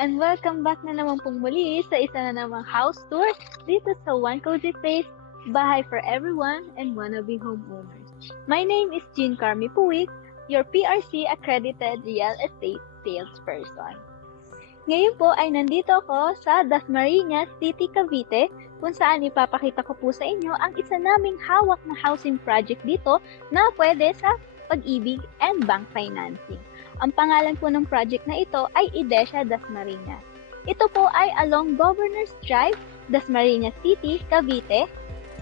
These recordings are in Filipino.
and welcome back na naman pong muli sa isa na namang house tour dito sa One Cozy Place, bahay for everyone and wannabe homeowners. My name is Jean Carmi Puig, your PRC accredited real estate salesperson. Ngayon po ay nandito ako sa Dasmariñas City, Cavite, kung saan ipapakita ko po sa inyo ang isa naming hawak na housing project dito na pwede sa pag-ibig and bank financing. Ang pangalan po ng project na ito ay Idesha Dasmariñas. Ito po ay along Governors Drive, Dasmariñas City, Cavite,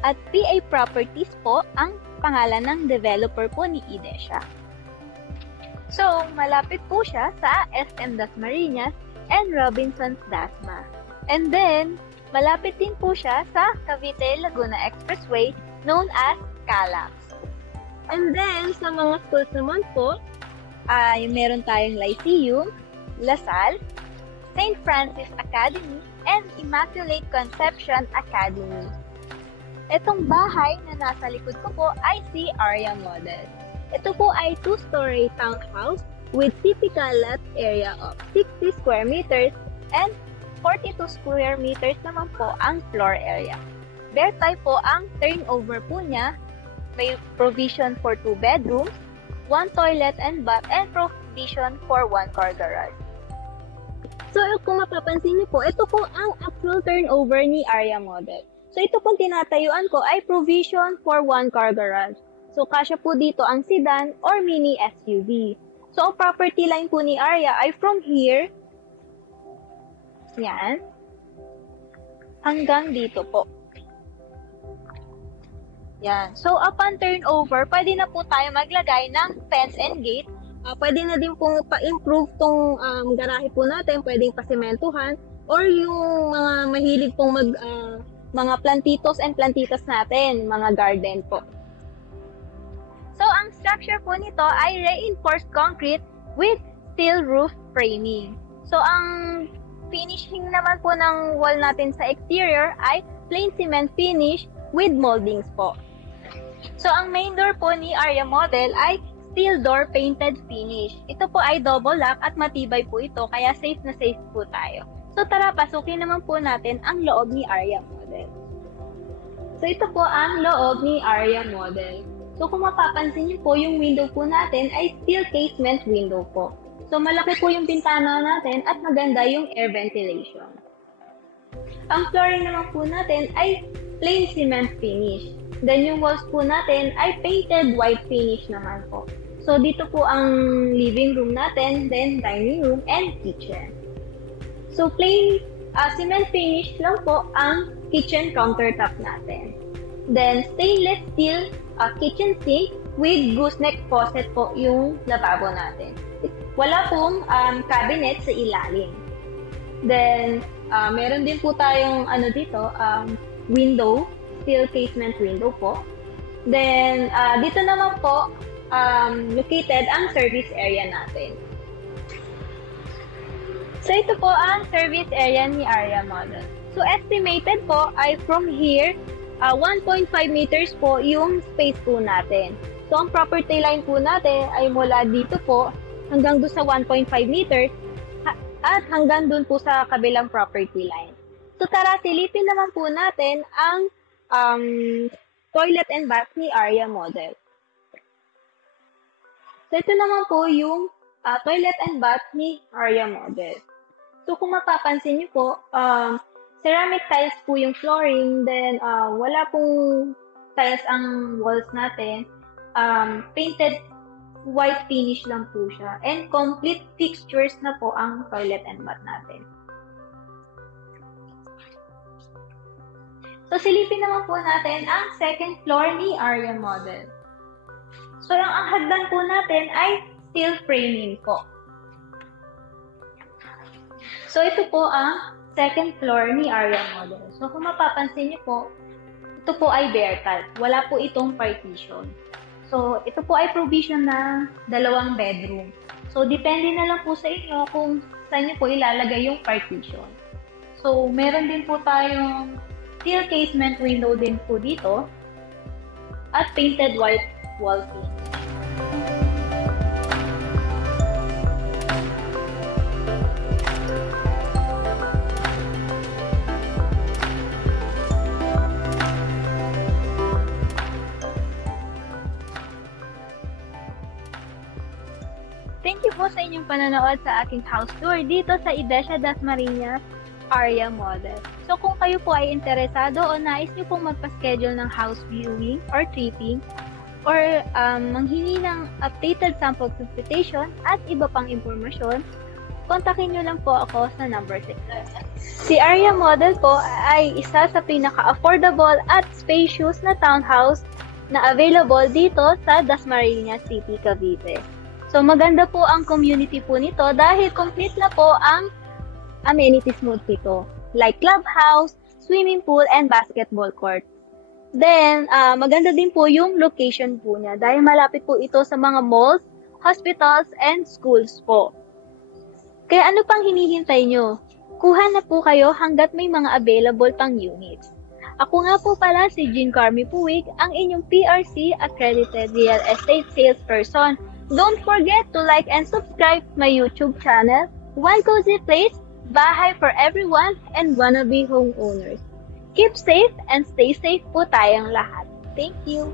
at PA Properties po ang pangalan ng developer po ni Idesha. So, malapit po siya sa SM Dasmariñas and Robinsons Dasma. And then, malapit din po siya sa Cavite-Laguna Expressway known as CALAX. And then, sa mga schools naman po, ay meron tayong Lyceum, LaSalle, St. Francis Academy, and Immaculate Conception Academy. Itong bahay na nasa likod ko po ay si Aria Model. Ito po ay 2-story townhouse with typical lot area of 60 square meters and 42 square meters naman po ang floor area. Bare type po ang turnover po niya. May provision for 2 bedrooms, 1 toilet and bath, and provision for 1 car garage. So, kung mapapansin niyo po, ito po ang actual turnover ni Aria Model. So, ito pong tinatayuan ko ay provision for 1 car garage. So, kasya po dito ang sedan or mini SUV. So, ang property line po ni Aria ay from here, yan, hanggang dito po. Yan. So, upon turnover, pwede na po tayo maglagay ng fence and gate. Pwede na din po pa-improve tong garahe po natin. Pwedeng pasimentuhan. Or yung mga mahilig pong mga plantitos and plantitas natin. Mga garden po. So, ang structure po nito ay reinforced concrete with steel roof framing. So, ang finishing naman po ng wall natin sa exterior ay plain cement finish with moldings po. So, ang main door po ni Aria Model ay steel door painted finish. Ito po ay double lock at matibay po ito, kaya safe na safe po tayo. So, tara, pasukin naman po natin ang loob ni Aria Model. So, ito po ang loob ni Aria Model. So, kung mapapansin niyo po, yung window po natin ay steel casement window po. So, malaki po yung bintana natin at maganda yung air ventilation. Ang flooring naman po natin ay plain cement finish. Then, yung walls po natin ay painted white finish naman po. So, dito po ang living room natin, then dining room and kitchen. So, plain cement finish lang po ang kitchen countertop natin. Then, stainless steel kitchen sink with gooseneck faucet po yung lavabo natin. Wala pong cabinet sa ilalim. Then, meron din po tayong dito, window, steel casement window po. Then, dito naman po, located ang service area natin. So, ito po ang service area ni Aria Model. So, estimated po ay from here, 1.5 meters po yung space po natin. So, ang property line po natin ay mula dito po hanggang doon sa 1.5 meters at hanggang doon po sa kabilang property line. So, tara, silipin naman po natin ang toilet and bath ni Aria Model. So, ito naman po yung toilet and bath ni Aria Model. So, kung mapapansin niyo po, ceramic tiles po yung flooring, then wala pong tiles ang walls natin. Painted white finish lang po siya. And complete fixtures na po ang toilet and bath natin. So, silipin naman po natin ang second floor ni Aria Model. So, ang hagdan po natin ay steel framing po. So, ito po ang second floor ni Aria Model. So, kung mapapansin niyo po, ito po ay bare type. Wala po itong partition. So, ito po ay provision na 2 bedroom. So, depende na lang po sa inyo kung saan niyo po ilalagay yung partition. So, meron din po tayong steel casement window din po dito at painted white wall finish. panonood sa aking house tour dito sa Idesha Dasmariñas Area Model. So kung kayo po ay interesado o nais niyo pong magpa-schedule ng house viewing or tripping or manghingi ng updated sample computation at iba pang impormasyon, kontakin nyo lang po ako sa number 6. Si Area Model po ay isa sa pinaka-affordable at spacious na townhouse na available dito sa Dasmariñas City, Cavite. So maganda po ang community po nito dahil complete na po ang amenities mo dito, like clubhouse, swimming pool, and basketball court. Then, maganda din po yung location po niya dahil malapit po ito sa mga malls, hospitals, and schools po. Kaya ano pang hinihintay nyo? Kuha na po kayo hanggat may mga available pang units. Ako nga po pala si Jean Carmi Puig, ang inyong PRC Accredited Real Estate Salesperson. Don't forget to like and subscribe my YouTube channel, One Cozy Place, Bahay for Everyone, and Wannabe Homeowners. Keep safe and stay safe po tayong lahat. Thank you!